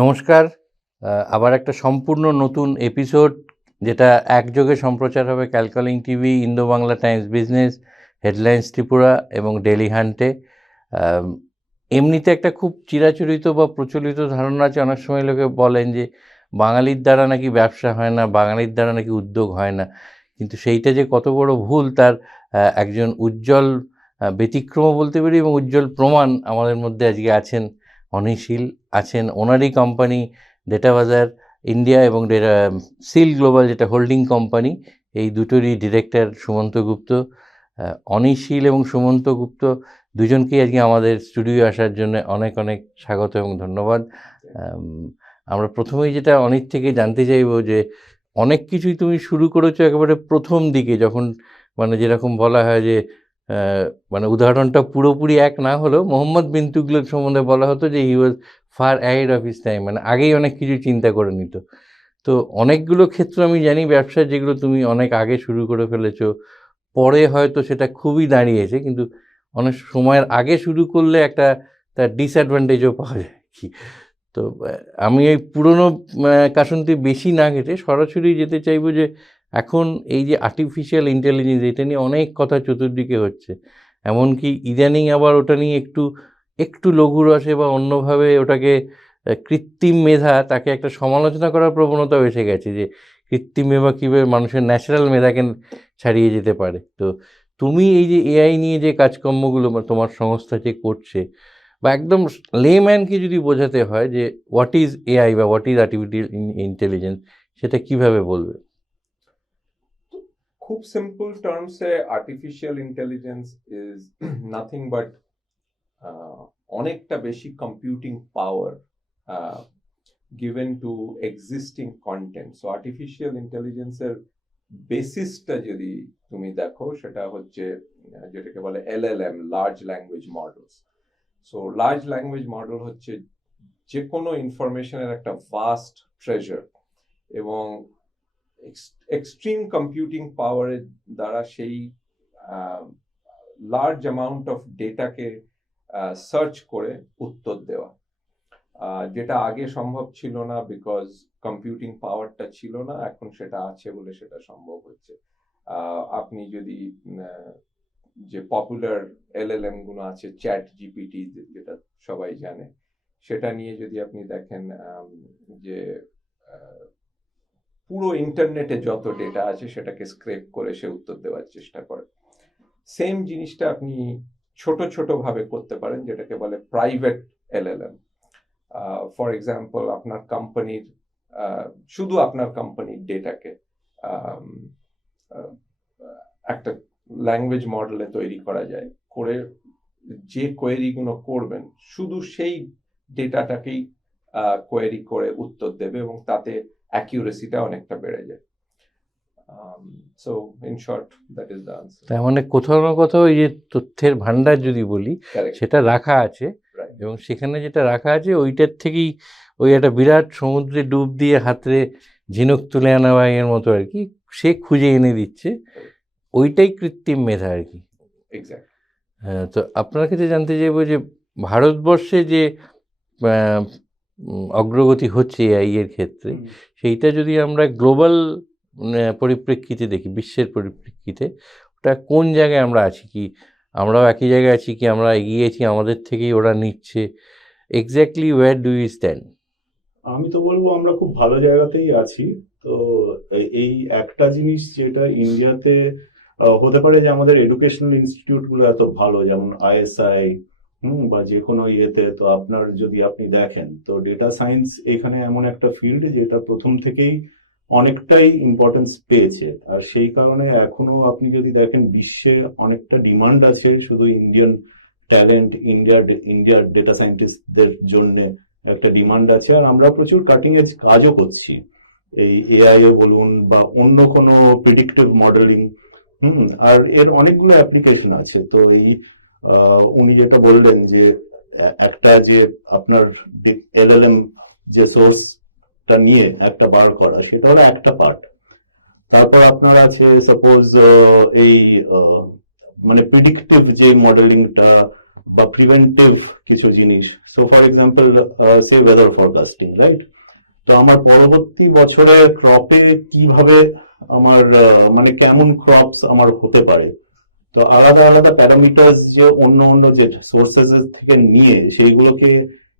নমস্কার আবার একটা সম্পূর্ণ নতুন এপিসোড যেটা একযোগে সম্প্রচার হবে ক্যালকলিং TV Indo Bangla Times business, headlines Tripura এবং ডেলি হান্টে। এমনিতে একটা খুব চিরাচরিত বা প্রচলিত ধারণা আছে, অনেক সময় লোকে বলেন যে বাঙালির দ্বারা নাকি ব্যবসা হয় না, বাঙালির দ্বারা নাকি উদ্যোগ হয় না। কিন্তু সেইটা যে কত বড় ভুল, তার একজন উজ্জ্বল ব্যতিক্রম বলতে পারি এবং উজ্জ্বল প্রমাণ আমাদের মধ্যে আজকে আছেন অনিশীল আছেন। ওনারই কোম্পানি ডেটা বাজার ইন্ডিয়া এবং ডেটা সিল গ্লোবাল যেটা হোল্ডিং কোম্পানি এই দুটোরই ডিরেক্টর সুমন্ত গুপ্ত। অনিশীল এবং সুমন্ত গুপ্ত দুজনকেই আজকে আমাদের স্টুডিও আসার জন্য অনেক অনেক স্বাগত এবং ধন্যবাদ। আমরা প্রথমেই যেটা অনেক থেকে জানতে চাইব যে, অনেক কিছুই তুমি শুরু করেছ একেবারে প্রথম দিকে, যখন মানে যেরকম বলা হয় যে মানে উদাহরণটা পুরোপুরি এক না হলেও মোহাম্মদ বিন তুগলক সম্বন্ধে বলা হতো যে he was far ahead of his time মানে আগেই অনেক কিছু চিন্তা করে নিত। তো অনেকগুলো ক্ষেত্র আমি জানি ব্যবসা যেগুলো তুমি অনেক আগে শুরু করে ফেলেছো, পরে হয়তো সেটা খুবই দাঁড়িয়েছে, কিন্তু অনেক সময়ের আগে শুরু করলে একটা তার ডিসঅ্যাডভান্টেজও পাওয়া যায় কি। তো আমি এই পুরনো কাসন্তি বেশি না ঘেটে সরাসরি যেতে চাইব যে এখন এই যে আর্টিফিশিয়াল ইন্টেলিজেন্স এটা নিয়ে অনেক কথা চতুর্দিকে হচ্ছে। এমনকি ইদানিং আবার ওটা নিয়ে একটু একটু লঘু রসে বা অন্যভাবে ওটাকে কৃত্রিম মেধা তাকে একটা সমালোচনা করার প্রবণতা এসে গেছে যে কৃত্রিম মেধা কীভাবে মানুষের ন্যাচারাল মেধাকে ছাড়িয়ে যেতে পারে। তো তুমি এই যে এআই নিয়ে যে কাজকর্মগুলো তোমার সংস্থা যে করছে বা একদম লেম্যানকে যদি বোঝাতে হয় যে হোয়াট ইজ এআই বা হোয়াট ইজ আর্টিফিশিয়াল ইন্টেলিজেন্স সেটা কীভাবে বলবে? খুব simple টার্মসে artificial intelligence is nothing but uh, অনেকটা বেশি computing power given to existing content so artificial ইন্টেলিজেন্সের বেসিসটা যদি তুমি দেখো সেটা হচ্ছে আহ, যেটাকে বলে LLM large language models so large language model হচ্ছে যে কোনো ইনফরমেশনের একটা ভাস্ট ট্রেজার এবং এক্সট্রিম কম্পিউটিং পাওয়ারের দ্বারা সেই লার্জ অ্যামাউন্ট অফ ডেটাকে সার্চ করে উত্তর দেওয়া। যেটা আগে সম্ভব ছিল না বিকজ কম্পিউটিং পাওয়ারটা ছিল না, এখন সেটা আছে বলে সেটা সম্ভব হচ্ছে। আপনি যদি যে পপুলার এলএলএমগুলো আছে চ্যাট জিপিটি যেটা সবাই জানে, সেটা নিয়ে যদি আপনি দেখেন যে পুরো ইন্টারনেটে যত ডেটা আছে সেটাকে স্ক্রেপ করে সে উত্তর দেওয়ার চেষ্টা করে। সেম জিনিসটা আপনি ছোট ছোট ভাবে করতে পারেন, যেটাকে বলে প্রাইভেট এলএলএম ফর এক্সাম্পল আপনার কোম্পানির শুধু আপনার কোম্পানির ডেটাকে একটা ল্যাঙ্গুয়েজ মডেলে তৈরি করা যায়, করে যে কোয়েরিগুলো করবেন, শুধু সেই ডেটাটাকেই কোয়েরি করে উত্তর দেবে এবং তাতে অ্যাকিউরেসিটা অনেকটা বেড়ে যায়। So in short that is the answer তার মানে কোথাও না কোথাও এই যে তথ্যের ভান্ডার যদি বলি সেটা রাখা আছে এবং সেখানে যেটা রাখা আছে ওইটার থেকেই ওই একটা বিরাট সমুদ্রে ডুব দিয়ে হাতে ঝিনুক তুলে আনা বা এর মতো আর কি সে খুঁজে এনে দিচ্ছে। ওইটাই কৃত্রিম মেধা আর কি। হ্যাঁ, তো আপনার কাছে জানতে চাইব যে ভারতবর্ষে যে অগ্রগতি হচ্ছে এআই এর ক্ষেত্রে। সেইটা যদি আমরা গ্লোবাল পরিপ্রেক্ষিতে দেখি বিশ্বের পরিপ্রেক্ষিতে ওটা কোন জায়গায় আমরা আছি কি? আমরাও একই জায়গায় আছি কি? আমরা এগিয়েছি আমাদের থেকেই ওরা নিচ্ছে। Exactly where do you stand আমি তো বলব আমরা খুব ভালো জায়গাতেই আছি। তো এই একটা জিনিস যেটা ইন্ডিয়াতে হতে পারে যে আমাদের এডুকেশনাল ইনস্টিটিউটগুলো এত ভালো যেমন আইএসআই হুম, বা যে কোনো ইয়েতে, তো আপনার যদি আপনি দেখেন, তো ডেটা সায়েন্স এখানে এমন একটা ফিল্ড যেটা প্রথম থেকেই অনেকটাই ইম্পর্টেন্স পেয়েছে। আর সেই কারণে এখনও আপনি যদি দেখেন, বিশ্বে অনেকটা ডিমান্ড আছে শুধু ইন্ডিয়ান ট্যালেন্ট ইন্ডিয়ার ইন্ডিয়ার ডেটা সায়েন্টিস্টদের জন্য একটা ডিমান্ড আছে। আর আমরা প্রচুর কাটিং এজ কাজও করছি। এই এআই এ বলুন বা অন্য কোনো প্রিডিক্টিভ মডেলিং হুম, আর এর অনেকগুলো অ্যাপ্লিকেশন আছে। তো এই উনি যেটা বললেন যে, একটা যে আপনার এলএলএম যে সোর্সটা নিয়ে একটা বার করা, সেটা হলো একটা পার্ট তারপর আপনার আছে সাপোজ এই মানে প্রিডিক্টিভ যে মডেলিংটা বা প্রিভেন্টিভ কিছু জিনিস। So for example say weather forecasting right তো আমার পরবর্তী বছরে ক্রপে কীভাবে আমার মানে কেমন ক্রপস আমার হতে পারে? তো আলাদা আলাদা প্যারামিটার্স যে অন্য অন্য যে সোর্সেস থেকে নিয়ে সেইগুলোকে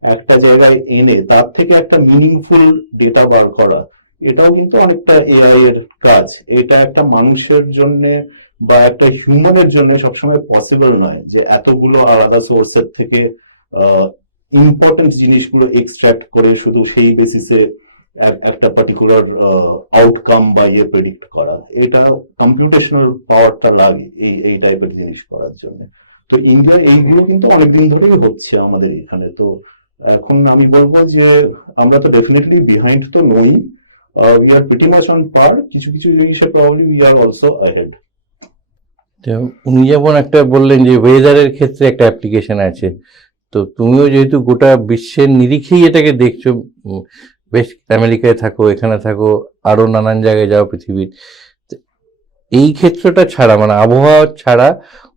একটা জায়গায় এনে তার থেকে একটা মিনিংফুল ডেটা বার করা, এটাও কিন্তু অনেকটা এআই এর কাজ। এটা একটা মানুষের জন্য বা একটা হিউম্যানের জন্য সবসময় পসিবল নয় যে এতগুলো আলাদা সোর্সের থেকে ইম্পর্টেন্ট জিনিসগুলো এক্সট্রাক্ট করে শুধু সেই বেসিসে একটা পার্টিকুলার আউটকাম বা ইয়ে প্রেডিক্ট করা। এটা কম্পিউটেশনাল পাওয়ারটা লাগে এই এই টাইপের জিনিস করার জন্য। তো ইন্ডিয়া এইগুলো কিন্তু অনেকদিন ধরেই হচ্ছে আমাদের এখানে। তো এখন আমি বলব যে আমরা তো ডেফিনেটলি বিহাইন্ড তো নই। We are pretty much on par কিছু কিছু জিনিসে probably we are also ahead উনি যেমন একটা বললেন যে ওয়েদারের ক্ষেত্রে একটা অ্যাপ্লিকেশন আছে। তো তুমিও যেহেতু গোটা বিশ্বের নিরিখেই এটাকে দেখছ বেশ আমেরিকায় থাকো, এখানে থাকো, আরও নানান জায়গায় যাও পৃথিবীর। এই ক্ষেত্রটা ছাড়া মানে আবহাওয়া ছাড়া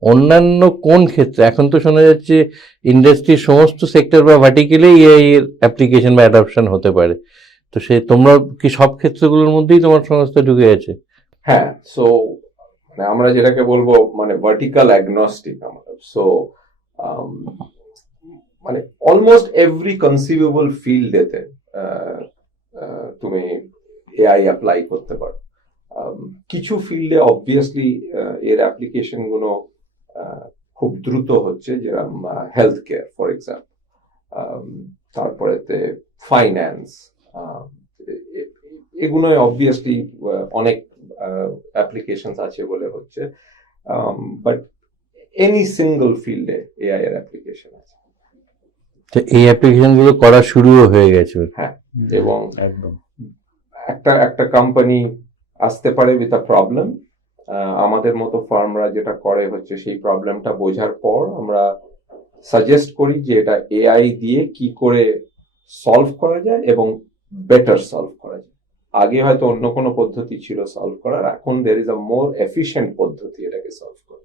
অন্যান্য কোন ক্ষেত্রে, এখন তো শোনা যাচ্ছে ইন্ডাস্ট্রির সমস্ত সেক্টর বা ভার্টিকেলে এআই এর অ্যাপ্লিকেশন বা অ্যাডাপশন হতে পারে। তো সে, তোমরা কি সব ক্ষেত্রগুলোর মধ্যেই তোমার সংস্থা ঢুকে আছে হ্যাঁ সো মানে আমরা যেটাকে বলব মানে ভার্টিক্যাল অ্যাগনস্টিক আমরা। সো মানে অলমোস্ট এভরি কনসিভেবল ফিল্ডেতে এআই অ্যাপ্লাই করতে পারো। কিছু ফিল্ডে অবভিয়াসলি এর অ্যাপ্লিকেশনগুলো খুব দ্রুত হচ্ছে যেরকম হেলথ কেয়ার ফর এক্সাম্পল তারপরেতে ফাইন্যান্স এগুলোয় অবভিয়াসলি অনেক অ্যাপ্লিকেশন আছে বলে হচ্ছে। বাট এনি সিঙ্গল ফিল্ডে এআই এর অ্যাপ্লিকেশন আছে। তো এই অ্যাপ্লিকেশনগুলো করা শুরুও হয়ে গেছে। হ্যাঁ এবং একদম। একটা একটা কোম্পানি আসতে পারে উইথ আ প্রবলেম আমাদের মতো ফার্মরা যেটা করে হচ্ছে সেই প্রবলেমটা বোঝার পর আমরা সাজেস্ট করি যে এটা এআই দিয়ে কি করে সলভ করা যায় এবং বেটার সলভ করা যায়। আগে হয়তো অন্য কোনো পদ্ধতি ছিল সলভ করার এখন দের ইজ আ মোর এফিশিয়েন্ট পদ্ধতি এটাকে সলভ করা।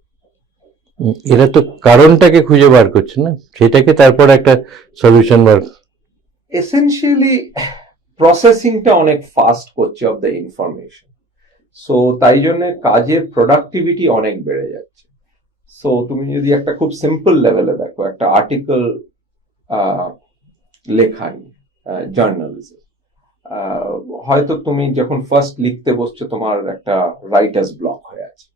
এরা তো কারণটাকে খুঁজে বার করছে না সেটাকে তারপর একটা সলিউশন বার এসেনশিয়ালি প্রসেসিংটা অনেক ফাস্ট করছে অফ দ্য ইনফরমেশন সো তাই জন্য কাজের প্রোডাক্টিভিটি অনেক বেড়ে যাচ্ছে। সো তুমি যদি একটা খুব সিম্পল লেভেলে দেখো, একটা আর্টিকেল লেখা জার্নালিজম হয়তো তুমি যখন ফার্স্ট লিখতে বসছো, তোমার একটা রাইটার্স ব্লক হয়ে আছে।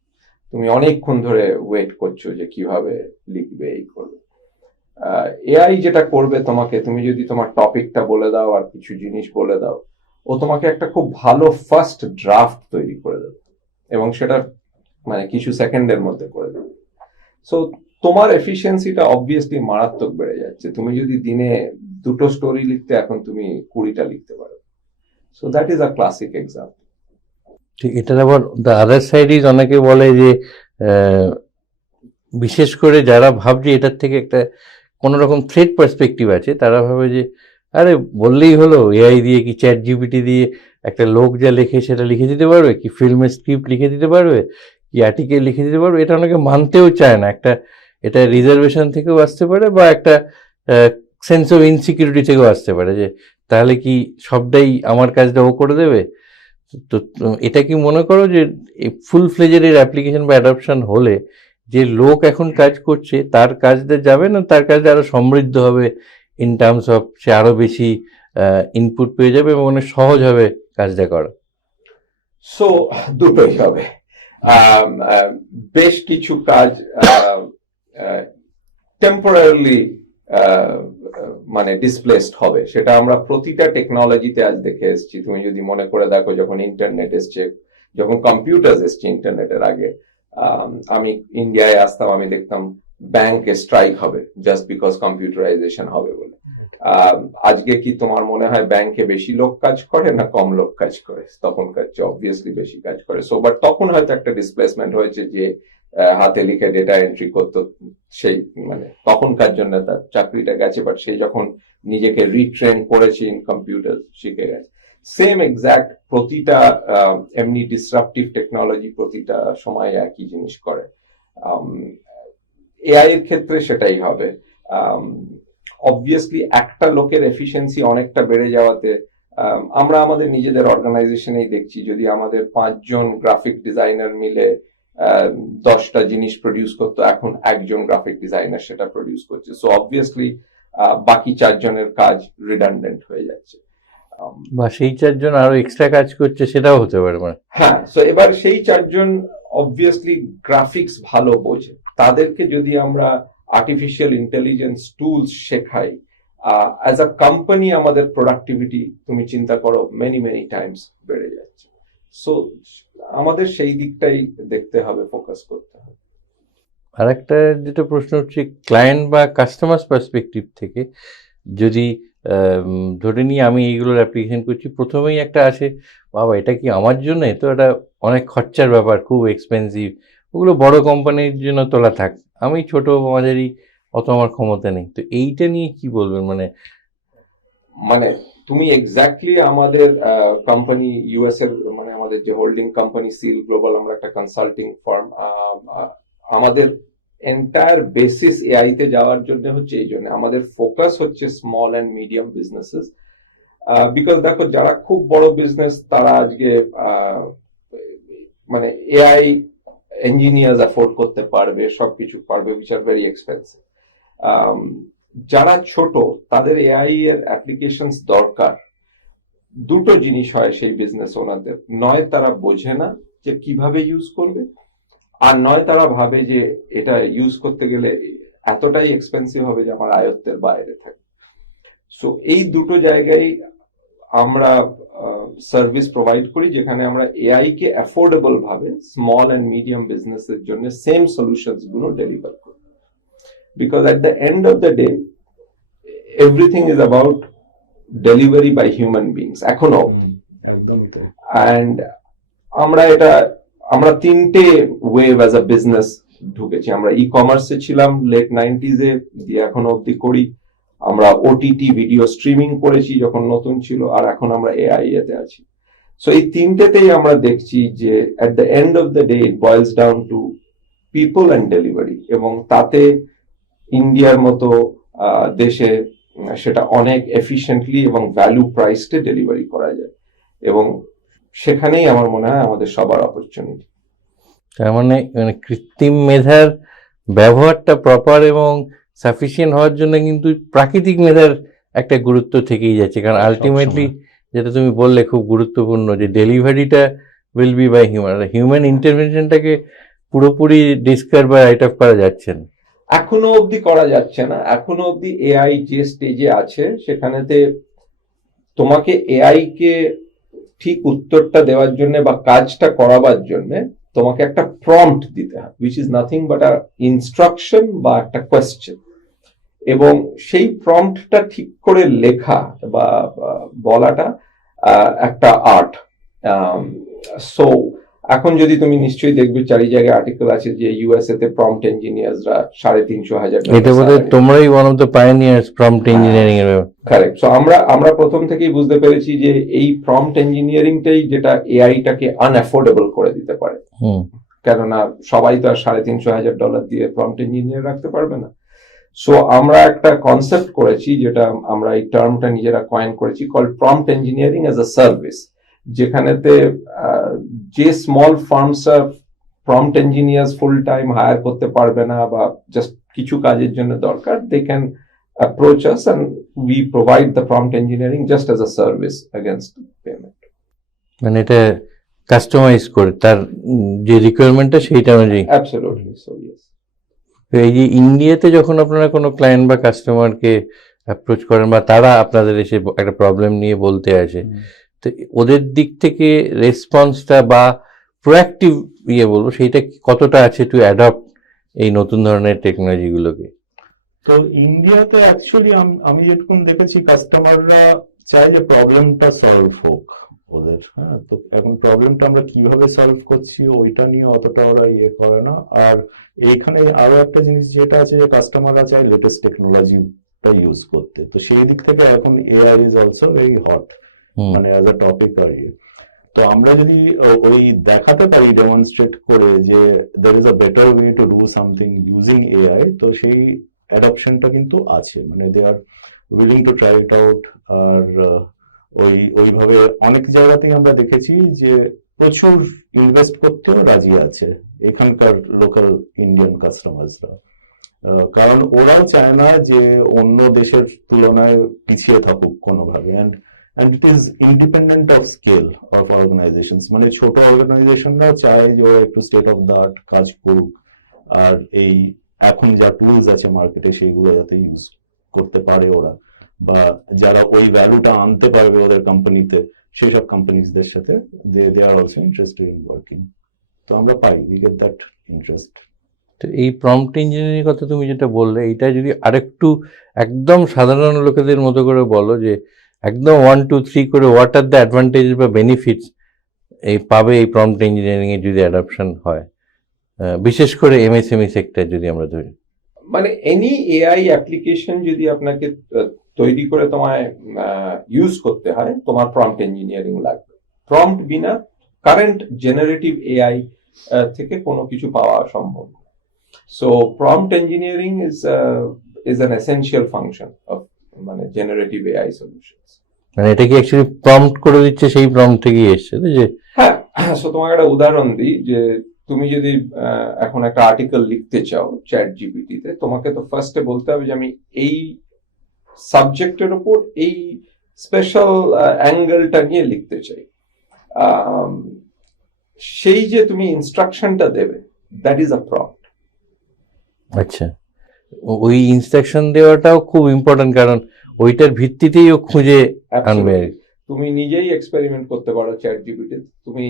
তুমি অনেকক্ষণ ধরে ওয়েট করছ যে কীভাবে লিখবে, এই করবে। এআই যেটা করবে তোমাকে, তুমি যদি তোমার টপিকটা বলে দাও আর কিছু জিনিস বলে দাও, ও তোমাকে একটা খুব ভালো ফার্স্ট ড্রাফট তৈরি করে দেবে এবং সেটা মানে কিছু সেকেন্ডের মধ্যে করে দেবে। সো তোমার এফিসিয়েন্সিটা অবভিয়াসলি মারাত্মক বেড়ে যাচ্ছে। তুমি যদি দিনে দুটো স্টোরি লিখতে, এখন তুমি কুড়িটা লিখতে পারো। So that is a classic example ঠিক এটার আবার দ্য আদার সাইড ইজ অনেকে বলে যে বিশেষ করে যারা ভাবছে এটার থেকে একটা কোনো রকম থ্রেড পার্সপেক্টিভ আছে, তারা ভাবে যে, আরে, বললেই হলো এআই দিয়ে কি চ্যাট জিপিটি দিয়ে একটা লোক যা লেখে সেটা লিখে দিতে পারবে? কি ফিল্মের স্ক্রিপ্ট লিখে দিতে পারবে? কি আর্টিকেল লিখে দিতে পারবে? এটা অনেকে মানতেও চায় না। একটা, এটা রিজার্ভেশন থেকেও আসতে পারে বা একটা সেন্স অফ ইনসিকিউরিটি থেকেও আসতে পারে যে, তাহলে কি সবটাই আমার কাজটা ও করে দেবে? তো এটা কি মনে করো যে ফুল ফ্লেজের এর অ্যাপ্লিকেশন বা অ্যাডাপশন হলে যে লোক এখন কাজ করছে, তার কাজটা যাবে না? তার কাজটা আরও সমৃদ্ধ হবে ইন টার্মস অফ সে আরও বেশি ইনপুট পেয়ে যাবে এবং অনেক সহজ হবে কাজ কাজটা করা। সো দুটোই হবে। বেশ কিছু কাজ টেম্পোরারিলি মানে ডিসপ্লেসড হবে। সেটা আমরা প্রতিটা টেকনোলজিতে আজ দেখে এসেছি। তুমি যদি মনে করে দেখো, যখন ইন্টারনেট এসছে, যখন কম্পিউটার এসছে ইন্টারনেটের আগে আম, আমি ইন্ডিয়ায় আসতাম আমি দেখতাম ব্যাংকে স্ট্রাইক হবে জাস্ট বিকজ কম্পিউটারাইজেশন হবে বলে। আহ, আজকে কি তোমার মনে হয় ব্যাংকে বেশি লোক কাজ করে না কম লোক কাজ করে? তখনকার চেয়ে অবভিয়াসলি বেশি কাজ করে। সো বাট তখন হয়তো একটা ডিসপ্লেসমেন্ট হয়েছে যে হাতে লিখে ডেটা এন্ট্রি করতো সেই মানে তখনকার জন্য তার চাকরিটা গেছে বাট সে যখন নিজেকে রিট্রেন করেছে ইন কম্পিউটার শিখে গেছে। সেম এক্সাক্ট প্রতিটা আহ, এমনি ডিসরাপটিভ টেকনোলজি প্রতিটা সময় একই জিনিস করে। এআই এর ক্ষেত্রে সেটাই হবে। অবভিয়াসলি একটা লোকের এফিসিয়েন্সি অনেকটা বেড়ে যাওয়াতে আম, আমরা আমাদের নিজেদের অর্গানাইজেশনেই দেখছি। যদি আমাদের পাঁচজন গ্রাফিক ডিজাইনার মিলে দশটা জিনিস প্রডিউস করতো এখন একজন গ্রাফিক ডিজাইনার সেটা প্রডিউস করছে। সো অবভিয়াসলি বাকি চারজনের কাজ রিডান্ডেন্ট হয়ে যাচ্ছে। বা সেই চারজন আরও এক্সট্রা কাজ করছে সেটাও হতে পারে মানে। হ্যাঁ সো এবার সেই চারজন অবভিয়াসলি গ্রাফিক্স ভালো বোঝে। তাদেরকে যদি আমরা আর্টিফিশিয়াল ইন্টেলিজেন্স টুলস শেখাই অ্যাজ আ কোম্পানি আমাদের প্রোডাক্টিভিটি তুমি চিন্তা করো মেনি মেনি টাইমস বেড়ে যাচ্ছে। সো আমাদের সেই দিকটাই দেখতে হবে ফোকাস করতে হবে। আর একটা যেটা প্রশ্ন হচ্ছে ক্লায়েন্ট বা কাস্টমার পার্সপেক্টিভ থেকে যদি ধরে নিয়ে আমি এইগুলোর অ্যাপ্লিকেশন করছি। প্রথমেই একটা আসে, বাবা, এটা কি আমার জন্য? তো এটা অনেক খরচার ব্যাপার, খুব এক্সপেন্সিভ ওগুলো বড় কোম্পানির জন্য তোলা থাক। আমি ছোট আমাদেরই অত আমার ক্ষমতা নেই। তো এইটা নিয়ে কি বলবেন? মানে মানে তুমি এক্স্যাক্টলি আমাদের কোম্পানি ইউএস এর মানে আমাদের যে হোল্ডিং কোম্পানি সিল গ্লোবাল আমরা একটা কনসাল্টিং ফার্ম আমাদের এন্টায়ার বেসিস এআই তে যাওয়ার জন্য হচ্ছে এই জন্য। আমাদের ফোকাস হচ্ছে small and medium businesses because দেখো যারা খুব বড় বিজনেস তারা আজকে মানে এআই ইঞ্জিনিয়ার্স অ্যাফোর্ড করতে পারবে, সবকিছু পারবে উইচ আর ভেরি এক্সপেন্সিভ যারা ছোট, তাদের এআই এর অ্যাপ্লিকেশনস দরকার। দুটো জিনিস হয় সেই বিজনেস ওনাদের নয়, তারা বোঝে না যে কীভাবে ইউজ করবে। আর নয় তারা ভাবে যে এটা ইউজ করতে গেলে এতটাই এক্সপেন্সিভ হবে যে আমার আয়ত্তের বাইরে থাকে। সো এই দুটো জায়গায় আমরা সার্ভিস প্রোভাইড করি যেখানে আমরা এআই কে অ্যাফোর্ডেবল ভাবে স্মল অ্যান্ড মিডিয়াম বিজনেসের জন্য সেম সলিউশনসগুলো ডেলিভার করি। Because at the end of the day everything is about delivery by human beings এখনও একদমই অ্যান্ড আমরা এটা আমরা তিনটে ওয়েভ অ্যাজ আ বিজনেস ঢুকেছি। আমরা ই কমার্সে ছিলাম লেট নাইনটিজে দিয়ে এখনও অবধি করি। আমরা ওটিটি ভিডিও স্ট্রিমিং করেছি যখন নতুন ছিল, আর এখন আমরা এআই এতে আছি। সো এই তিনটেতেই আমরা দেখছি যে at the end of the day it boils down to people and delivery এবং তাতে ইন্ডিয়ার মতো দেশে সেটা অনেক এফিশিয়েন্টলি এবং ভ্যালু প্রাইসটে ডেলিভারি করা যায়। এবং সেখানেই আমার মনে হয় আমাদের সবার অপরচুনিটি তার মানে মানে কৃত্রিম মেধার ব্যবহারটা প্রপার এবং সাফিসিয়েন্ট হওয়ার জন্য কিন্তু প্রাকৃতিক মেধার একটা গুরুত্ব থেকেই যাচ্ছে। কারণ আলটিমেটলি যেটা তুমি বললে খুব গুরুত্বপূর্ণ যে ডেলিভারিটা will be by human human ইন্টারভেনশনটাকে পুরোপুরি ডিসকার বা রাইট অফ করা যাচ্ছে না। এখনও অবধি করা যাচ্ছে না। এখনও অবধি এআই যে স্টেজে আছে সেখানেতে তোমাকে এআই কে ঠিক উত্তরটা দেওয়ার জন্য বা কাজটা করাবার জন্য তোমাকে একটা প্রম্পট দিতে হয় which is nothing but a instruction বা একটা কোয়েশ্চেন এবং সেই প্রম্পটটা ঠিক করে লেখা বা বলাটা একটা আর্ট সো এখন যদি তুমি নিশ্চয়ই দেখবে চারি জায়গায় আর্টিকেল আছে যে ইউএসএ তে প্রম্পট ইঞ্জিনিয়ার্সরা সাড়ে তিনশো হাজার এটা বোধহয় তোমরাই one of the pioneers prompt engineering এর। কারেক্ট সো আমরা আমরা প্রথম থেকেই বুঝতে পেরেছি যে এই প্রম্পট ইঞ্জিনিয়ারিংটাই যেটা এআইটাকে আনঅ্যাফোর্ডেবল করে দিতে পারে। হুম। কেননা সবাই তো আর সাড়ে তিনশো হাজার ডলার দিয়ে প্রম্পট ইঞ্জিনিয়ার রাখতে পারবে না। সো আমরা একটা কনসেপ্ট করেছি যেটা আমরা এই টার্মটা নিজেরা কয়েন করেছি call prompt engineering as a service যেখানেতে যে small firms prompt engineers full time hire করতে পারবে না বা জাস্ট কিছু কাজের জন্য দরকার they can approach us and we provide the prompt engineering just as a service against payment. মানে এটা কাস্টমাইজ করে তার যে রিকোয়ারমেন্টটা সেইটা অনুযায়ী. So yes. তো এই যে ইন্ডিয়াতে যখন আপনারা কোনো ক্লায়েন্ট বা কাস্টমারকে অ্যাপ্রোচ করেন বা তারা আপনাদের এসে একটা প্রবলেম নিয়ে বলতে আসে তো ওদের দিক থেকে রেসপন্সটা বা প্রোঅ্যাক্টিভ ইয়ে বলব, সেইটা কতটা আছে টু অ্যাডপ্ট এই নতুন ধরনের টেকনোলজিগুলোকে তো ইন্ডিয়াতে অ্যাকচুয়ালি আমি যেরকম দেখেছি কাস্টমাররা চায় যে প্রবলেমটা সলভ হোক ওদের হ্যাঁ? তো এখন প্রবলেমটা আমরা কীভাবে সলভ করছি ওইটা নিয়ে অতটা ওরা ইয়ে করে না। আর এইখানে আরও একটা জিনিস যেটা আছে যে কাস্টমাররা চায় লেটেস্ট টেকনোলজিটা ইউজ করতে। তো সেই দিক থেকে এখন AI is also very hot মানে অ্যাজ আ টপিক আর তো আমরা যদি ওই দেখাতে পারি ডেমনস্ট্রেট করে যে there is a better way to do something using AI তো সেই অ্যাডপশনটা কিন্তু আছে। মানে they are willing to try it out আর ওই, ওইভাবে অনেক জায়গাতেই আমরা দেখেছি যে প্রচুর ইনভেস্ট করতেও রাজি আছে এখানকার লোকাল ইন্ডিয়ান কাস্টমার্সরা কারণ ওরাও চায় না যে অন্য দেশের তুলনায় পিছিয়ে থাকুক কোনোভাবে। And and it is independent of scale of organization মানে ছোট অর্গানাইজেশনরা চায় যে ওরা একটু স্টেট অফ দ্য কাজ করুক। আর এই এখন যা টুলস আছে মার্কেটে সেগুলো যাতে ইউজ করতে পারে ওরা। বা যারা ওই ভ্যালুটা আনতে পারবে ওদের কোম্পানিতে সেই কোম্পানিজদের সাথে they they are also interested in working তো আমরা পাই উই গেট দ্যাট ইন্টারেস্ট তো এই প্রম্পট ইঞ্জিনিয়ারিং কথা তুমি যেটা বললে এটা যদি আরেকটু একদম সাধারণ লোকেদের মতো করে বলো যে একদম ওয়ান টু থ্রি করে হোয়াট আর দ্য অ্যাডভান্টেজ বা বেনিফিটস এই পাবে এই প্রম্পট ইঞ্জিনিয়ারিং এর যদি অ্যাডাপশন হয়? বিশেষ করে এমএসএমই সেক্টর যদি আমরা ধরি। মানে এনি এআই অ্যাপ্লিকেশন যদি আপনাকে তৈরি করে তোমায় ইউজ করতে হয়, তোমার প্রম্পট ইঞ্জিনিয়ারিং লাগবে। প্রম্পট বিনা কারেন্ট জেনারেটিভ এআই থেকে কোনো কিছু পাওয়া সম্ভব so prompt engineering is is an essential function of মানে জেনারেটিভ এআই সলিউশনস মানে এটা কি অ্যাকচুয়ালি প্রম্পট করে দিচ্ছে সেই প্রম্পট থেকেই এসছে যে হ্যাঁ সো তোমাকে একটা উদাহরণ দিই যে তুমি যদি এখন একটা আর্টিকেল লিখতে চাও চ্যাট জিপিটিতে তোমাকে তো ফার্স্টে বলতে হবে যে আমি এই সাবজেক্টের উপর এই স্পেশাল অ্যাঙ্গেলটা নিয়ে লিখতে চাই। সেই যে তুমি ইনস্ট্রাকশনটা দেবে দ্যাট ইজ আ প্রম্পট আচ্ছা। ওই ইনস্ট্রাকশন দেওয়াটাও খুব ইম্পর্টেন্ট কারণ ওইটার ভিত্তিতেই ও খুঁজে আনবে আর তুমি নিজেই এক্সপেরিমেন্ট করতে পারো চ্যাট জিপিটি তুমি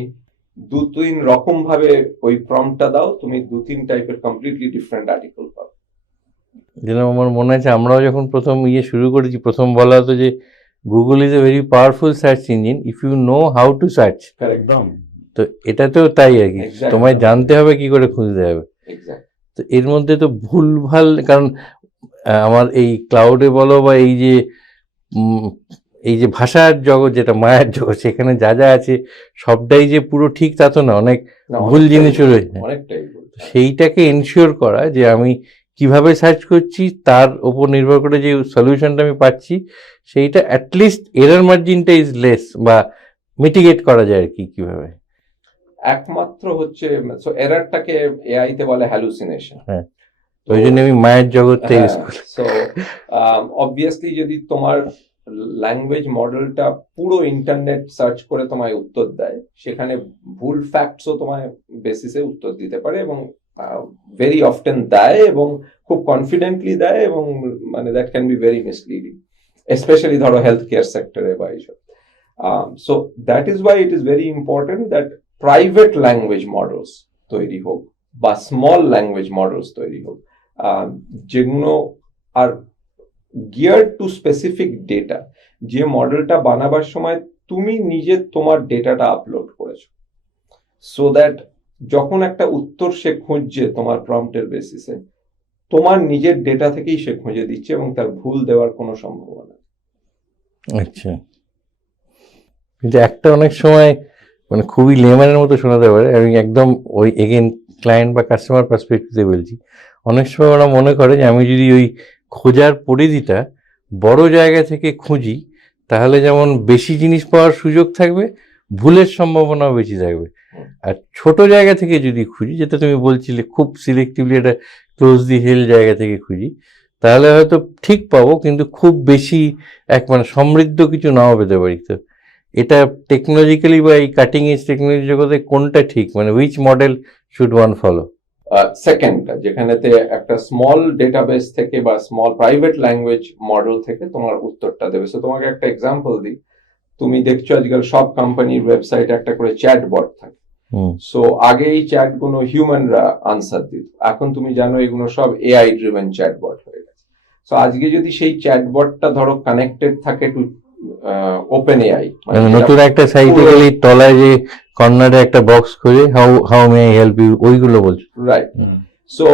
দু তিন রকম ভাবে ওই প্রম্পটটা দাও তুমি দু তিন টাইপের কমপ্লিটলি ডিফারেন্ট আর্টিকেল পাবে। যেন আমার মনে আছে আমরাও যখন প্রথম ইয়ে শুরু করেছি প্রথম বলা হতো যে Google is a very powerful search engine if you know how to search একদম। তো এটাতেও তাই আর কি। তোমায় জানতে হবে কি করে খুঁজতে হবে। এক্স্যাক্ট তো এর মধ্যে তো ভুল ভালো কারণ আমার এই ক্লাউডে বলো বা এই যে এই যে ভাষার জগৎ যেটা মায়ের জগৎ সেখানে যা যা আছে সবটাই যে পুরো ঠিক তা তো না অনেক ভুল জিনিসও রয়েছে। অনেকটাই সেইটাকে এনশিওর করা যে আমি কীভাবে সার্চ করছি তার উপর নির্ভর করে যে সলিউশনটা আমি পাচ্ছি সেইটা অ্যাটলিস্ট এরার মার্জিনটা ইজ লেস বা মিটিগেট করা যায় আর কি কীভাবে। একমাত্র হচ্ছে সো এরারটাকে এআই তে বলে হ্যালুসিনেশন হ্যাঁ। ওই জন্য আমি মায়ের করি সো অবভিয়াসলি যদি তোমার ল্যাঙ্গুয়েজ মডেলটা পুরো ইন্টারনেট সার্চ করে তোমায় উত্তর দেয় সেখানে ভুল ফ্যাক্টসও তোমায় বেসিসে উত্তর দিতে পারে এবং ভেরি অফটেন দেয় এবং খুব কনফিডেন্টলি দেয় এবং মানে that can be very misleading specially ধরো হেলথ কেয়ার সেক্টরে বা এইসব so that is why it is very important that private language models তৈরি হোক বা স্মল ল্যাঙ্গুয়েজ মডেলস তৈরি হোক যেগুলো are gear to specific data যে মডেলটা বানাবার সময় তুমি নিজে তোমার ডেটাটা আপলোড করেছ। সো দ্যাট যখন একটা উত্তর সে খুঁজছে তোমার প্রম্পটের বেসিসে তোমার নিজের ডেটা থেকেই সে খুঁজে দিচ্ছে এবং তার ভুল দেওয়ার কোনো সম্ভাবনা আচ্ছা। কিন্তু একটা অনেক সময় মানে খুবই লেমানের মতো শোনাতে পারে। আমি একদম ওই এগেন ক্লায়েন্ট বা কাস্টমার পার্সপেক্টিভে বলছি। অনেক সময় ওরা মনে করে যে আমি যদি ওই খোঁজার পরিধিটা বড় জায়গা থেকে খুঁজি, তাহলে যেমন বেশি জিনিস পাওয়ার সুযোগ থাকবে, ভুলের সম্ভাবনাও বেশি থাকবে। আর ছোট জায়গা থেকে যদি খুঁজি, যেটা তুমি বলছিলে খুব সিলেক্টিভলি একটা ক্লোজ দি হিল জায়গা থেকে খুঁজি, তাহলে হয়তো ঠিক পাবো, কিন্তু খুব বেশি এক মানে সমৃদ্ধ কিছু নাও পেতে পারি। তো এটা টেকনোলজিক্যালি বা এই কাটিং এজ টেকনোলজি জগতে কোনটা ঠিক? মানে which model should one follow সেকেন্ডটা যেখানেতে একটা স্মল ডেটাবেস থেকে বা স্মল প্রাইভেট ল্যাঙ্গুয়েজ মডেল থেকে তোমার উত্তরটা দেবে। সো তোমাকে একটা এক্সাম্পল দিই। তুমি দেখছ আজকাল সব কোম্পানির ওয়েবসাইটে একটা করে চ্যাট বট থাকে। সো আগে এই চ্যাটগুলো হিউম্যানরা আনসার দিত। এখন তুমি জানো এগুলো সব এআই ড্রিভেন চ্যাট বট হয়ে গেছে। সো আজকে যদি সেই চ্যাট বটটা ধরো কানেক্টেড থাকে টু ওপেন এআই মানে নতুন একটা সাইটে গেলে তলায় যে কর্নারে একটা বক্স করে how how may I help you ওইগুলো বলছো। রাইট সো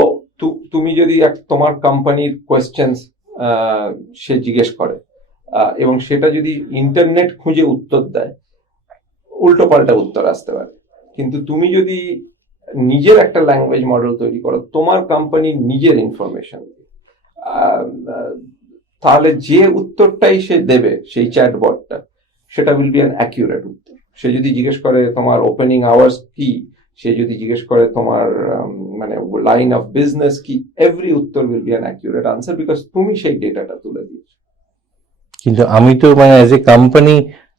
তুমি যদি তোমার কোম্পানির কোয়েশ্চেন্স সে জিজ্ঞেস করে এবং সেটা যদি ইন্টারনেট খুঁজে উত্তর দেয় উল্টো পাল্টা উত্তর আসতে পারে। কিন্তু তুমি যদি নিজের একটা ল্যাঙ্গুয়েজ মডেল তৈরি করো তোমার কোম্পানির নিজের ইনফরমেশন তাহলে যে উত্তরটাই সে দেবে সেই চ্যাটবটটা সেটা উইল বি অ্যান অ্যাকিউরেট উত্তর সে যদি জিজ্ঞেস করে তোমার ওপেনিং আওয়ার্স কি সে যদি জিজ্ঞেস করে তোমার মানে লাইন অফ বিজনেস কি এভরি উত্তর will be an accurate answer because তুমি সেই ডেটাটা তুলে দিয়েছ কিন্তু আমি তো মানে অ্যাজ এ কোম্পানি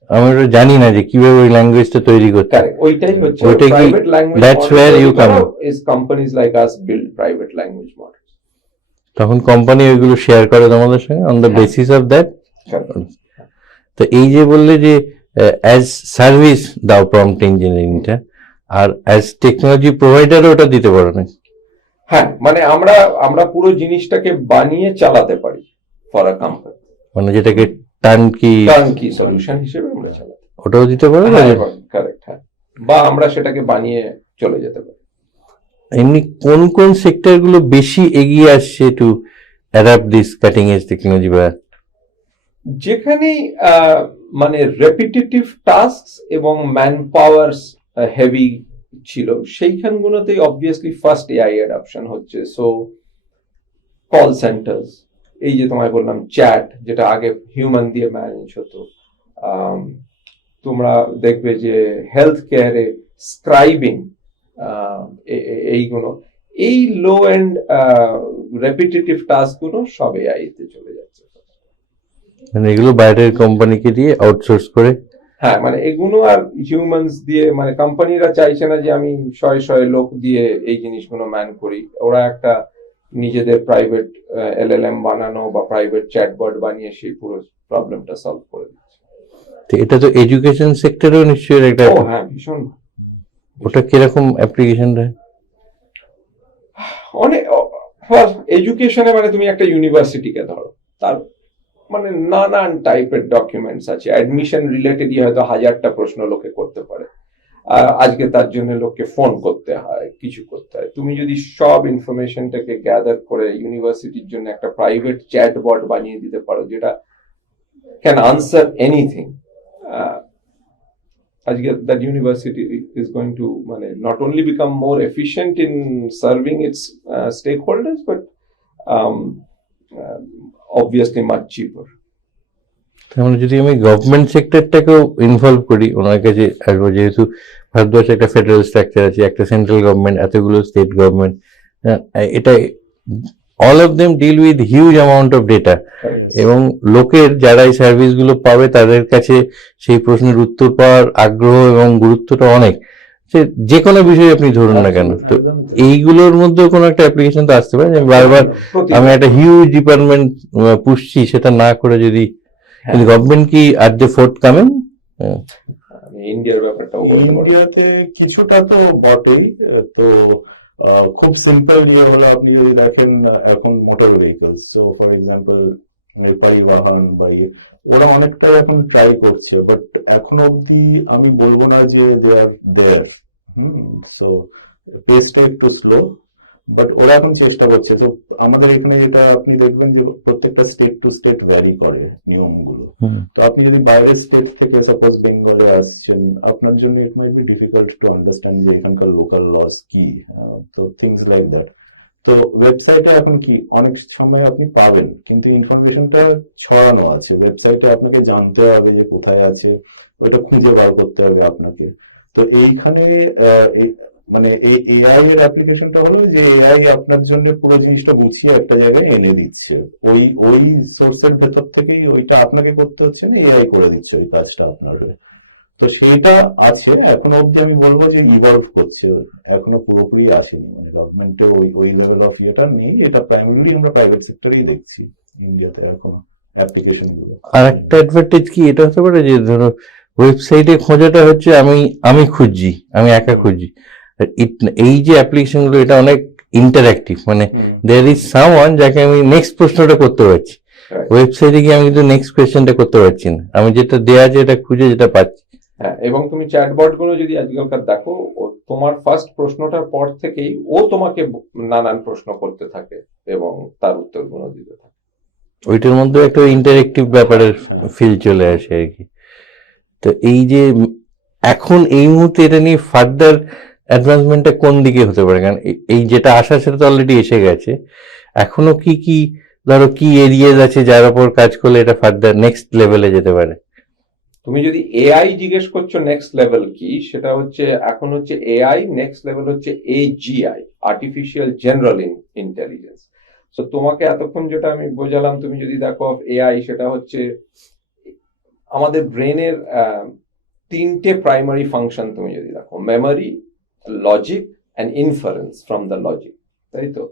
আমি ওটা জানি না যে কীভাবে ওই ল্যাঙ্গুয়েজটা তৈরি করতে. ওইটাই হচ্ছে private language where you come in. is companies like us build private language models তখন কোম্পানি ওইগুলো শেয়ার করে তোমাদের সঙ্গে অন দ্য হ্যাঁ। বেসিস অফ দ্যাট তো এই যে বললে যে অ্যাজ সার্ভিস দাও প্রম্পট ইঞ্জিনিয়ারিংটা আর অ্যাজ টেকনোলজি প্রোভাইডারও ওটা দিতে পারো না হ্যাঁ মানে আমরা আমরা পুরো জিনিসটাকে বানিয়ে চালাতে পারি ফর আ কোম্পানি মানে যেটাকে টার্ন কি টার্ন কি সলিউশন হিসেবে আমরা চালাতে ওটাও দিতে পারো না কারেক্ট হ্যাঁ। বা আমরা সেটাকে বানিয়ে চলে যেতে পারি। এমনি কোন কোন সেক্টরগুলো বেশি এগিয়ে আসছে to adapt this cutting edge technology বা? যেখানেই আহ, মানে রেপিটেটিভ টাস্ক এবং ম্যান পাওয়ার হেভি ছিল সেইখানগুলোতেই অবভিয়াসলি ফার্স্ট এআই অ্যাডাপশন হচ্ছে। সো কল সেন্টার্স এই যে তোমায় বললাম চ্যাট যেটা আগে হিউম্যান দিয়ে ম্যানেজ হতো। তোমরা দেখবে যে হেলথ কেয়ারে স্ক্রাইবিং এইগুলো। এই লো এন্ড রেপিটেটিভ টাস্কগুলো সব এআই তে চলে যাচ্ছে। মানে এগুলো বাইরের কোম্পানিকে দিয়ে আউটসোর্স করে? হ্যাঁ মানে এগুলো আর হিউম্যানস দিয়ে মানে কোম্পানিরা চাইছে না যে আমি শয়ে শয়ে লোক দিয়ে এই জিনিসগুলো ম্যান করি। ওরা একটা নিজেদের প্রাইভেট এলএলএম বানানো বা প্রাইভেট চ্যাটবট বানিয়ে সেই পুরো প্রবলেমটা সলভ করে দিচ্ছে। তো এটা তো এডুকেশন সেক্টরেও নিশ্চয়ই একটা হ্যাঁ ভীষণ। ওটা কীরকম অ্যাপ্লিকেশনটা অনেক এডুকেশনে মানে তুমি একটা ইউনিভার্সিটিকে ধরো, তার মানে নানান টাইপের ডকুমেন্টস আছে অ্যাডমিশন রিলেটেডই হয়তো হাজারটা প্রশ্ন লোকে করতে পারে। আজকে তার জন্য লোককে ফোন করতে হয়, কিছু করতে হয়। তুমি যদি সব ইনফরমেশনটাকে গ্যাদার করে ইউনিভার্সিটির জন্য একটা প্রাইভেট চ্যাটবট বানিয়ে দিতে পারো, যেটা ক্যান আনসার এনিথিং আজকে that university is going to মানে not only become more efficient in serving its stakeholders but obviously much cheaper যদি আমি গভর্নমেন্ট সেক্টরটাকেও ইনভলভ করি, ওনার কাছে আসব, যেহেতু ভারতবর্ষে একটা ফেডারেল স্ট্রাকচার আছে, একটা সেন্ট্রাল গভর্নমেন্ট এতগুলো স্টেট গভর্নমেন্ট এটা all of them deal with huge amount of data এবং লোকের যারা এই সার্ভিসগুলো পাবে তাদের কাছে সেই প্রশ্নের উত্তর পাওয়ার আগ্রহ এবং গুরুত্বটা অনেক। যে কোনো বিষয়ে আপনি ধরুন না কেন তো এইগুলোর মধ্যেও কোনো একটা অ্যাপ্লিকেশন তো আসতে পারে। যে বারবার আমি একটা হিউজ ডিপার্টমেন্ট পুষছি সেটা না করে যদি হ্যাঁ। গভর্নমেন্ট কি আর যে ফোর্থ কামেন ইন্ডিয়ার ব্যাপারটাও ইন্ডিয়াতে কিছুটা তো বটেই তো খুব সিম্পল ইয়ে হলো আপনি যদি দেখেন এখন মোটর ভেহিকলস তো ফর এক্সাম্পল পরিবহন বা ইয়ে ওরা অনেকটা এখন ট্রাই করছে বাট এখন অব্দি আমি বলব না যে দে আর দেয়ার হম সো পেসটা একটু স্লো বাট ওরা এখন চেষ্টা করছে। তো আমাদের এখানে যেটা আপনি দেখবেন যে প্রত্যেকটা স্টেট টু স্টেট ভ্যারি করে নিয়মগুলো। তো আপনি যদি বাইরের স্টেট থেকে সাপোজ বেঙ্গলে আসছেন আপনার জন্য it might be difficult to understand যে এখানকার লোকাল লস কি। তো থিংস লাইক দ্যাট তো ওয়েবসাইটে এখন কি অনেক সময় আপনি পাবেন কিন্তু ইনফরমেশনটা ছড়ানো আছে। ওয়েবসাইটে আপনাকে জানতে হবে যে কোথায় আছে ওইটা খুঁজে বার করতে হবে আপনাকে। তো এইখানে মানে এই এআই এর অ্যাপ্লিকেশনটা হলো যে এআই আপনার জন্য পুরো জিনিসটা গুছিয়ে একটা জায়গায় এনে দিচ্ছে। ওই ওই সোর্সের ভেতর থেকেই ওইটা আপনাকে করতে হচ্ছে না এআই করে দিচ্ছে ওই কাজটা আপনার তো সেটা আছে, এখনও অব্দি আমি বলব যে ইভলভ করছে, এখনও পুরোপুরি আসেনি। মানে গভর্নমেন্টে ওই ওই লেভেল অফ ইয়েটা নেই, এটা প্রাইমারিলি আমরা প্রাইভেট সেক্টরেই দেখছি ইন্ডিয়াতে এখনও অ্যাপ্লিকেশনগুলো আর একটা অ্যাডভান্টেজ কি, এটা হতে পারে যে ধরো ওয়েবসাইটে খোঁজাটা হচ্ছে আমি আমি খুঁজছি, আমি একা খুঁজছি। এই যে অ্যাপ্লিকেশনগুলো এটা অনেক ইন্টারঅ্যাক্টিভ মানে দেয়ার ইজ সামওয়ান যাকে আমি নেক্সট প্রশ্নটা করতে পারছি। ওয়েবসাইটে গিয়ে আমি কিন্তু নেক্সট কোয়েশ্চেনটা করতে পারছি না। আমি যেটা দেয়া আছে এটা খুঁজে যেটা পাচ্ছি। হ্যাঁ এবং তুমি চ্যাটবটগুলো যদি আজকালকার দেখো ও তোমার ফার্স্ট প্রশ্নটার পর থেকেই ও তোমাকে নানান প্রশ্ন করতে থাকে এবং তার উত্তর উত্তরগুলো দিতে থাকে। ওইটার মধ্যে একটা ইন্টারেক্টিভ ব্যাপারের ফিল চলে আসে আর কি। তো এই যে এখন এই মুহূর্তে এটা নিয়ে ফার্দার অ্যাডভান্সমেন্টটা কোন দিকে হতে পারে? কারণ এই- যেটা আসা সেটা তো অলরেডি এসে গেছে। এখনও কি কি, ধরো কি এরিয়াজ আছে যার উপর কাজ করলে এটা ফার্দার নেক্সট লেভেলে যেতে পারে? তুমি যদি এআই জিজ্ঞেস করছ নেক্সট লেভেল কি, সেটা হচ্ছে, এখন হচ্ছে এআই নেক্সট লেভেল হচ্ছে এজিআই আর্টিফিশিয়াল জেনারেল ইন্টেলিজেন্স তো তোমাকে এতক্ষণ যেটা আমি বোঝালাম, তুমি যদি দেখো এআই সেটা হচ্ছে, আমাদের ব্রেনের তিনটে প্রাইমারি ফাংশন তুমি যদি দেখো memory logic and inference from the logic তাই তো?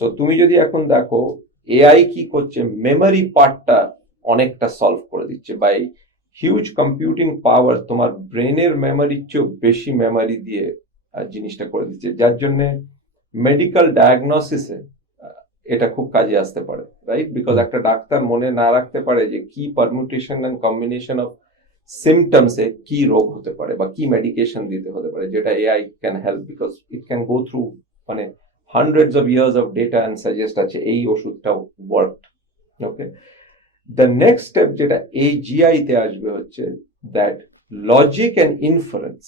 সো তুমি যদি এখন দেখো এআই কি করছে? মেমোরি পার্টটা অনেকটা সলভ করে দিচ্ছে। বাই হিউজ কম্পিউটিং পাওয়ার তোমার ব্রেনের মেমোরির চেয়েও বেশি মেমোরি দিয়ে জিনিসটা করে দিচ্ছে। যার জন্য মেডিকেল ডায়াগনোসিসে এটা খুব কাজে আসতে পারে রাইট বিকজ একটা ডাক্তার মনে না রাখতে পারে যে কি পারমুটেশন অ্যান্ড কম্বিনেশন অফ সিমটমসে কি রোগ হতে পারে বা কি মেডিকেশন দিতে হতে পারে, যেটা AI can help because it can go through মানে hundreds of years of data and suggest আছে এই ওষুধটা work okay the next step যেটা এজিআই তে আসবে হচ্ছে that logic and inference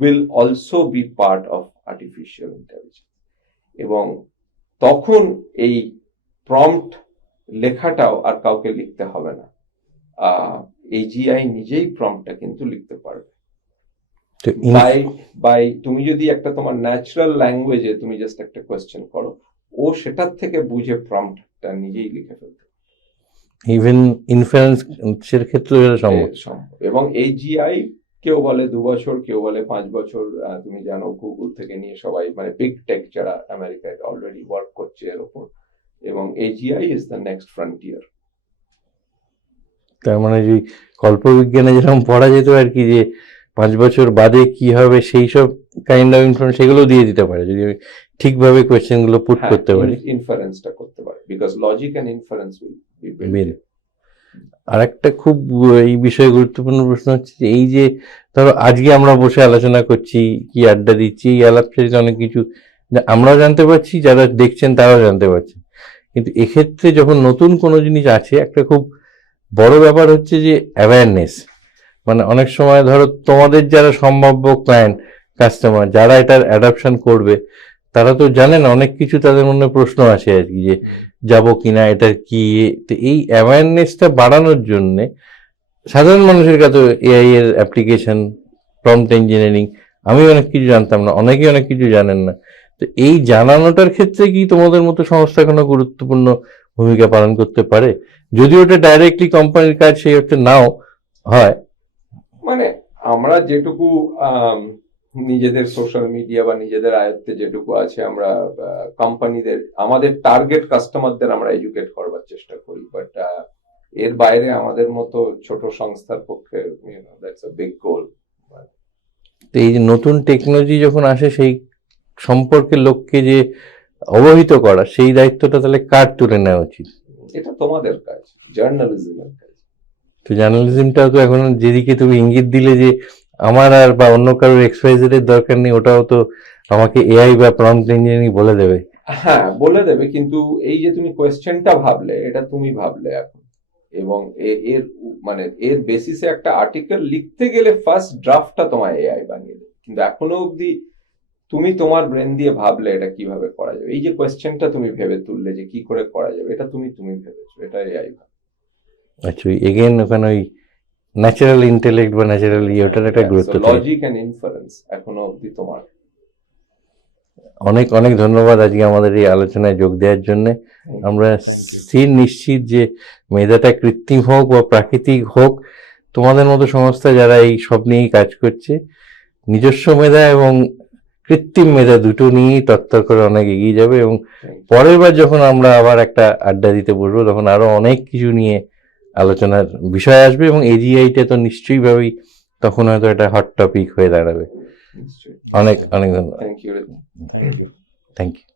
will also be part of artificial intelligence এবং তখন এই প্রম্পট লেখাটাও আর কাউকে লিখতে হবে না। এজিআই নিজেই প্রম্পটটা কিন্তু লিখতে পারবে। বাই বাই তুমি যদি একটা তোমার ন্যাচারাল ল্যাঙ্গুয়েজে তুমি জাস্ট একটা কোয়েশ্চেন করো ও সেটার থেকে বুঝে প্রম্পটটা নিজেই লিখে ফেলতে ইভেন ইনফারেন্সের ক্ষেত্রেও এটা সম্ভব। এবং এই জিআই কেউ বলে দু বছর কেউ বলে পাঁচ বছর তুমি জানো গুগল থেকে নিয়ে সবাই মানে বিগ টেক যারা আমেরিকায় অলরেডি ওয়ার্ক করছে এর ওপর। এবং AGI is the next frontier তার মানে যে কল্পবিজ্ঞানে যেরকম পড়া যেত আর কি যে পাঁচ বছর বাদে কি হবে সেই সব কাইন্ড অফ ইনফরমেশন সেগুলো দিয়ে দিতে পারে যদি আমি ঠিকভাবে কোয়েশ্চেনগুলো পুট হ্যাঁ, করতে পারি। ইনফারেন্সটা করতে পারে because logic and inference will আর একটা খুব এই বিষয়ে গুরুত্বপূর্ণ প্রশ্ন হচ্ছে যে এই যে ধরো আজকে আমরা বসে আলোচনা করছি কি আড্ডা দিচ্ছি এই আলাপ চালিতে অনেক কিছু আমরাও জানতে পারছি যারা দেখছেন তারাও জানতে পারছেন। কিন্তু এক্ষেত্রে যখন নতুন কোনো জিনিস আছে একটা খুব বড় ব্যাপার হচ্ছে যে অ্যাওয়ারনেস মানে অনেক সময় ধরো তোমাদের যারা সম্ভাব্য ক্লায়েন্ট কাস্টমার যারা এটার অ্যাডাপশন করবে, তারা তো জানেন অনেক কিছু তাদের মনে প্রশ্ন আসে আর কি যে যাব কিনা, এটার কি? তো এই অ্যাওয়ারনেসটা বাড়ানোর জন্য সাধারণ মানুষের কাছে এআই এর অ্যাপ্লিকেশন প্রম্পট ইঞ্জিনিয়ারিং আমি অনেক কিছু জানতাম না, অনেকেই অনেক কিছু জানেন না। তো এই জানানোটার ক্ষেত্রে কি তোমাদের মতো সংস্থা কোনো গুরুত্বপূর্ণ ভূমিকা পালন করতে পারে। যদি ওটা ডাইরেক্টলি কোম্পানির কাজ সেই অর্থে নাও হয়। মানে আমরা যেটুকু নিজেদের সোশ্যাল মিডিয়া বা নিজেদের আয়ত্তে যেটুকু আছে আমরা কোম্পানিদের আমাদের টার্গেট কাস্টমারদের আমরা এডুকেট করবার চেষ্টা করি। বাট এর বাইরে আমাদের মতো ছোট সংস্থার পক্ষে দ্যাটস আ বিগ গোল এই যে নতুন টেকনোলজি যখন আসে সেই সম্পর্কে লোককে যে অবহিত করা সেই দায়িত্বটা তাহলে কার তুলে নেওয়া উচিত? এটা তোমাদের কাজ জার্নালিজমের কাজ। তো জার্নালিজমটাও তো এখন যেদিকে তুমি ইঙ্গিত দিলে যে আমার আর বা অন্য কারোর এক্সপ্রাইজের দরকার নেই ওটাও তো আমাকে এআই বা প্রম্পট ইঞ্জিনিয়ারিং বলে দেবে। হ্যাঁ বলে দেবে কিন্তু এই যে তুমি কোয়েশ্চেনটা ভাবলে এটা তুমি ভাবলে এখন। এবং এর মানে এর বেসিসে একটা আর্টিকেল লিখতে গেলে ফার্স্ট ড্রাফটটা তোমায় এআই বানিয়ে দেবে। কিন্তু এখনও অবধি তুমি তোমার ব্রেন দিয়ে ভাবলে এটা কীভাবে করা যাবে? এই যে কোয়েশ্চেনটা তুমি ভেবে তুললে যে কি করে করা যাবে এটা তুমি তুমি ভেবেছো এটা এআই আচ্ছা এগেন ওখানে ওই ন্যাচারাল ইন্টেলেক্ট বা ন্যাচারাল ইয়ে ওটার একটা গুরুত্ব লজিক এন্ড ইনফারেন্স এখনও অবধি তোমার। অনেক অনেক ধন্যবাদ আজকে আমাদের এই আলোচনায় যোগ দেওয়ার জন্য। আমরা স্থির নিশ্চিত যে মেধাটা কৃত্রিম হোক বা প্রাকৃতিক হোক তোমাদের মতো সংস্থা যারা এই সব নিয়েই কাজ করছে নিজস্ব মেধা এবং কৃত্রিম মেধা দুটো নিয়েই তত্তর করে অনেক এগিয়ে যাবে এবং পরের বার যখন আমরা আবার একটা আড্ডা দিতে বসবো তখন আরও অনেক কিছু নিয়ে আলোচনার বিষয় আসবে এবং এজিআইটা তো নিশ্চয়ই ভাবেই তখন হয়তো একটা হট টপিক হয়ে দাঁড়াবে। অনেক অনেক ধন্যবাদ। Thank you thank you